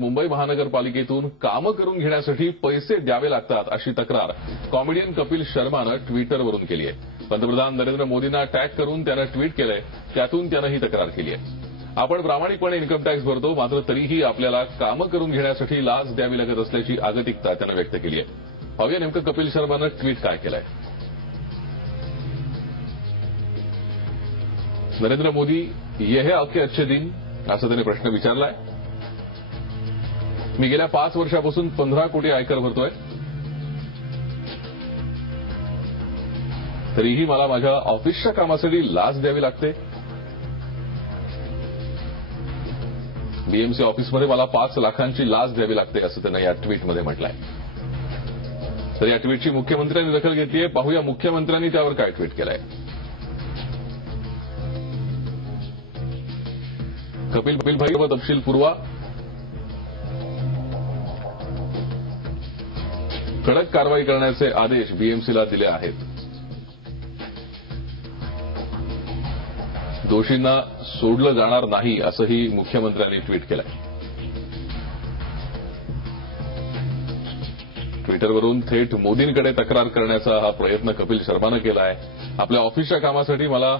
मुंबई महानगरपालिकेतून कामं करून घेण्यासाठी पैसे द्यावे लागतात अशी तक्रार कॉमेडियन कपिल शर्मानं ट्विटरवरून केली आहे। पंतप्रधान नरेंद्र मोदींना टॅग करून त्यानं ट्विट केलंय, त्यातून त्यानं ही तक्रार केली आहे। आपण प्रामाणिकपणे इन्कम टॅक्स भरतो, मात्र तरीही आपल्याला कामं करून घेण्यासाठी लाच द्यावी लागत असल्याची आगतिकता त्यानं व्यक्त केली आहे। पाहूया नेमकं कपिल शर्मानं ट्विट काय केलंय। नरेंद्र मोदी ये है आपके अच्छे दिन असं त्याने प्रश्न विचारलाय। मी गेल्या 5 वर्षापासून 15 कोटी आयकर भरतोय, तरीही मला माझ्या ऑफिसच्या कामासाठी लाच द्यावी लागते। बीएमसी ऑफिसमध्ये मला 5 लाखांची लाच द्यावी लागते असं त्यानं या ट्विटमध्ये म्हटलंय। तर या ट्विटची मुख्यमंत्र्यांनी दखल घेतलीय। पाहूया मुख्यमंत्र्यांनी त्यावर काय ट्विट केलंय। कपिल भाई व तपशील पुरवा, कडक कारवाई करण्याचे आदेश बीएमसीला दिले आहेत। दोषींना सोडलं जाणार नाही असंही मुख्यमंत्र्यांनी ट्विट केलंय। ट्विटरवरून थेट मोदींकडे तक्रार करण्याचा हा प्रयत्न कपिल शर्मानं केलाय। आपल्या ऑफिसच्या कामासाठी मला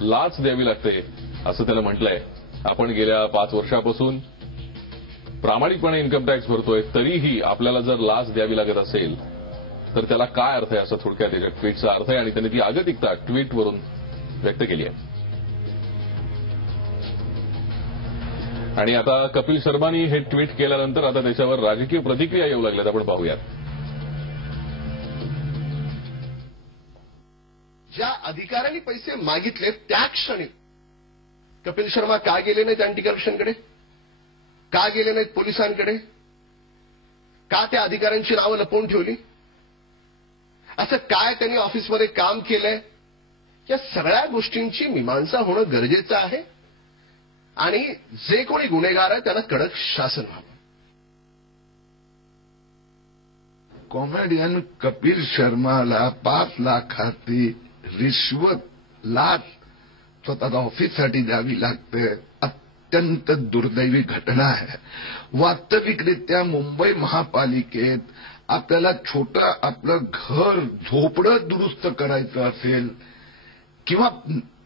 लाच द्यावी लागते असं त्यानं म्हटलंय। आपण गेल्या 5 वर्षापासून प्रामाणिकपणे इन्कम टॅक्स भरतोय, तरीही आपल्याला जर लाच द्यावी लागत असेल तर त्याला काय अर्थ आहे, असं थोडक्यात त्याच्या ट्विटचा अर्थ आहे आणि त्याने ती आगतिकता ट्विटवरून व्यक्त केली आहे। आणि आता कपिल शर्मानी हे ट्विट केल्यानंतर आता त्याच्यावर राजकीय प्रतिक्रिया येऊ लागल्यात, आपण पाहूयात। ज्या अधिकाऱ्यांनी पैसे मागितले त्या क्षणी कपिल शर्मा का गेले नाहीत अँटी करप्शनकडे, का गेले नाहीत पोलिसांकडे, का त्या अधिकाऱ्यांची नावं लपवून ठेवली, असं काय त्यांनी ऑफिसमध्ये काम केलंय, या सगळ्या गोष्टींची मीमांसा होणं गरजेचं आहे आणि जे कोणी गुन्हेगार आहे त्याला कडक शासन व्हावं। कॉमेडियन कपिल शर्माला 5 लाखाची रिश्वत लाच स्वतःच्या ऑफिससाठी द्यावी लागते, अत्यंत दुर्दैवी घटना आहे। वास्तविकरित्या मुंबई महापालिकेत आपल्याला छोटं आपलं घर झोपडं दुरुस्त करायचं असेल किंवा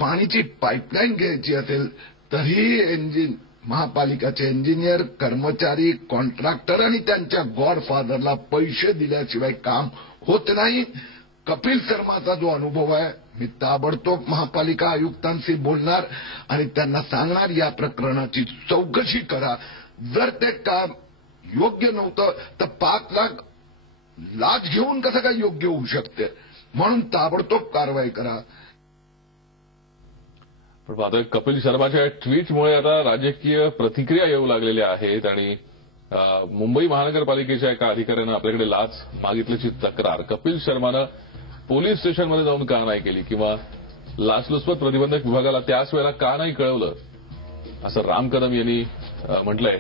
पाणीची पाईपलाईन घ्यायची असेल तरी महापालिकाचे इंजिनियर, कर्मचारी, कॉन्ट्रॅक्टर आणि त्यांच्या गॉडफादरला पैसे दिल्याशिवाय काम होत नाही। कपिल शर्माचा जो अनुभव आहे, मी ताबडतोब महापालिका आयुक्तांशी बोलणार आणि त्यांना सांगणार या प्रकरणाची चौकशी करा। जर ते काम योग्य नव्हतं तर 5 लाख लाच घेऊन कसं काय योग्य होऊ शकते, म्हणून ताबडतोब कारवाई करा। पण आता कपिल शर्माच्या ट्विटमुळे आता राजकीय प्रतिक्रिया येऊ लागलेल्या आहेत आणि मुंबई महानगरपालिकेच्या एका अधिकाऱ्यानं आपल्याकडे लाच मागितल्याची तक्रार कपिल शर्मानं पोलीस स्टेशनमध्ये जाऊन का नाही केली किंवा लाचलुचपत प्रतिबंधक विभागाला त्याच वेळेला का नाही कळवलं, असं राम कदम यांनी म्हटलंय।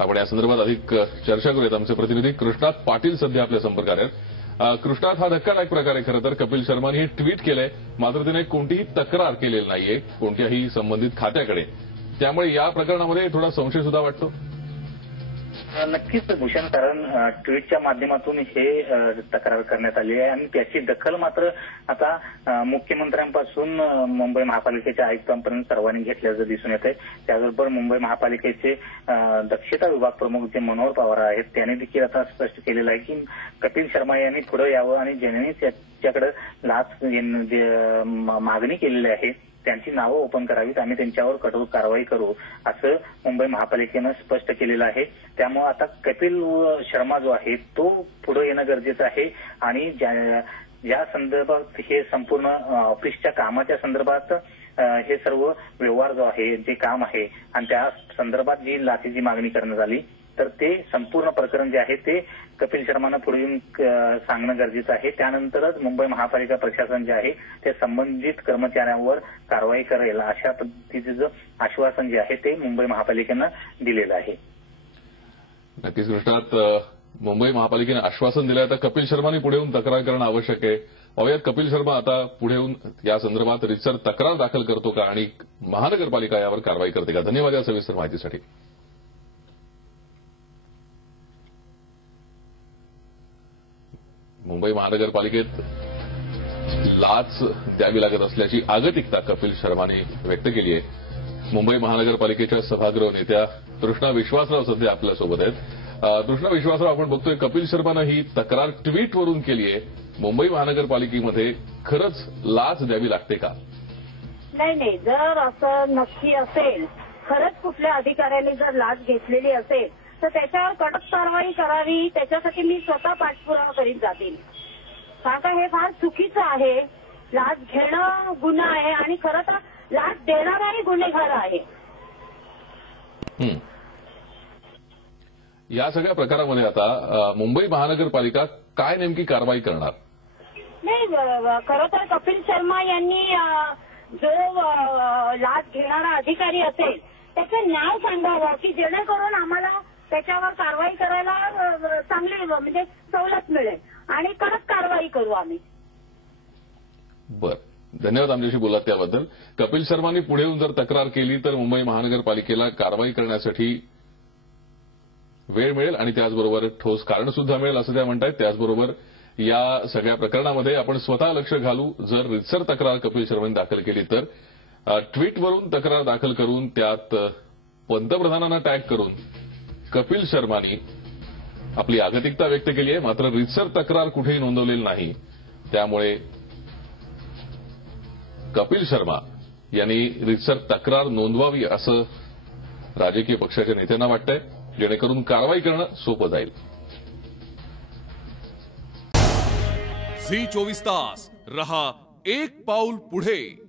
आपण या संदर्भात अधिक चर्चा करूयात। आमचे प्रतिनिधी कृष्णात पाटील सध्या आपल्या संपर्कात आहेत। कृष्णात, हा धक्कादायक प्रकार आहे खरं तर। कपिल शर्माने हे ट्विट केलंय, मात्र त्याने कोणतीही तक्रार केलेली नाहीये कोणत्याही संबंधित खात्याकडे, त्यामुळे या प्रकरणामध्ये थोडा संशय सुद्धा वाटतो। नक्कीच भूषण, कारण ट्विटच्या माध्यमातून हे तक्रार करण्यात आली आहे आणि त्याची दखल मात्र आता मुख्यमंत्र्यांपासून मुंबई महापालिकेच्या आयुक्तांपर्यंत सर्वांनी घेतल्याचं दिसून येत आहे। त्याचबरोबर मुंबई महापालिकेचे दक्षता विभाग प्रमुख जे मनोहर पवार आहेत त्यांनी देखील आता स्पष्ट केलेलं आहे की कपिल शर्मा यांनी पुढे यावं आणि ज्यांनी त्याच्याकडे लाच मागणी केलेली आहे त्यांची नावं ओपन करावीत, आम्ही त्यांच्यावर कठोर कारवाई करू असं मुंबई महापालिकेनं स्पष्ट केलेलं आहे। त्यामुळे आता कपिल शर्मा जो आहे तो पुढे येणं गरजेचं आहे आणि ज्या संदर्भात हे संपूर्ण ऑफिसच्या कामाच्या संदर्भात हे सर्व व्यवहार जो आहे, जे काम आहे आणि त्या संदर्भात जी लाचेची मागणी करण्यात आली तर ते संपूर्ण प्रकरण जे आहे ते कपिल शर्मानं पुढे येऊन सांगणं गरजेचं आहे। त्यानंतरच मुंबई महापालिका प्रशासन जे आहे ते संबंधित कर्मचाऱ्यांवर कारवाई करेल अशा पद्धतीचं आश्वासन जे आहे ते मुंबई महापालिकेनं दिलेलं आहे। नक्कीच कृष्णात, मुंबई महापालिकेनं आश्वासन दिलंय, आता कपिल शर्माने पुढे येऊन तक्रार करणं आवश्यक आहे। पाहुयात कपिल शर्मा आता पुढे येऊन या संदर्भात रीतसर तक्रार दाखल करतो का आणि महानगरपालिका यावर कारवाई करते का. धन्यवाद या सविस्तर माहितीसाठी. मुंबई महानगरपालिकेत लाच द्यावी लागत असल्याची आगतिकता कपिल शर्माने व्यक्त केली आहे. मुंबई महानगरपालिकेच्या सभागृह नेत्या तृष्णा विश्वासराव सध्या आपल्यासोबत आहेत. तृष्णा विश्वासराव, आपण बघतोय कपिल शर्मानं ही तक्रार ट्विटवरून केली आहे. मुंबई महानगरपालिकेमध्ये खरंच लाच द्यावी लागते का? नाही, जर असं नक्की असेल, खरंच कुठल्या अधिकाऱ्याने जर लाच घेतलेली असेल तर त्याच्यावर कडक कारवाई करावी. त्याच्यासाठी मी स्वतः पाठपुरावा करीत जातील. कारण का हे फार चुकीचं आहे. लाच घेणं गुन्हा आहे आणि खरं तर लाच देणाराही गुन्हेगार आहे. या सगळ्या प्रकारामध्ये आता मुंबई महानगरपालिका काय नेमकी कारवाई करणार? नाही, खरं तर कपिल शर्मा यांनी जो लाच घेणारा अधिकारी असेल त्याचं नाव सांगावं की जेणेकरून आम्हाला त्याच्यावर कारवाई करायला चांगली म्हणजे सवलत मिळेल आणि कडक कारवाई करू आम्ही. बरं, धन्यवाद आमच्याशी बोललात त्याबद्दल. कपिल शर्मांनी पुढे येऊन जर तक्रार केली तर मुंबई महानगरपालिकेला कारवाई करण्यासाठी वेळ मिळेल आणि त्याचबरोबर ठोस कारण सुद्धा मिळेल असं त्या म्हणतायत. त्याचबरोबर या सगळ्या प्रकरणामध्ये आपण स्वतः लक्ष घालू. जर रीतसर तक्रार कपिल शर्मांनी दाखल केली तर ट्विटवरून तक्रार दाखल करून त्यात पंतप्रधानांना टॅग करून कपिल शर्मानी आपली आगतिकता व्यक्त केली आहे. मात्र रीतसर तक्रार कुठेही नोंदवलेली नाही. त्यामुळे कपिल शर्मा यांनी रीतसर तक्रार नोंदवावी असं राजकीय पक्षाच्या नेत्यांना वाटतंय, जेणेकरून कारवाई करणं सोपं जाईल. झी 24 तास रहा एक पाऊल पुढे.